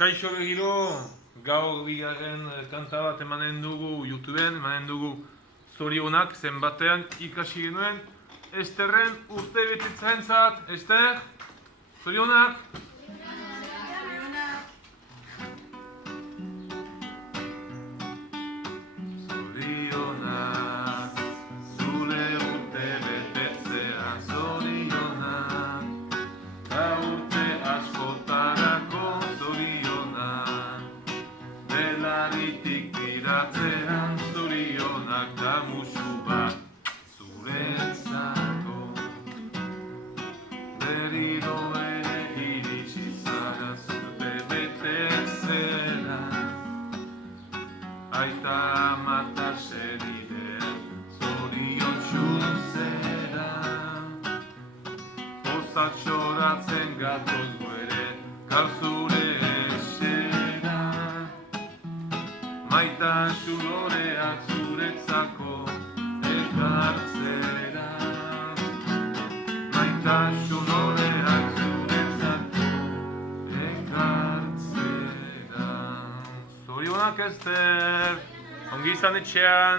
Kaixo begiro, gaur bigarren kanta bat emanen dugu YouTubeen, emanen dugu zorionak zenbatean ikasi genuen Esterren urte betitzaentzat. Ester, zorionak! Zorionak, zure urte betetzean zorionak, ta urte askotarako zorionak, belaritik tiratzean zorionak, ta musu bat zuretzako. Berriro ere iritsi zara zure betetzera, aita amata seriren zoriontsu zera. Pozak txoratzen gatoz ere gaur zure esera, maitasun loreak zuretzako ekartzera. Maitasun loreak zuretzako ekartzera. Zorionak, Ester, ongi izan etxean.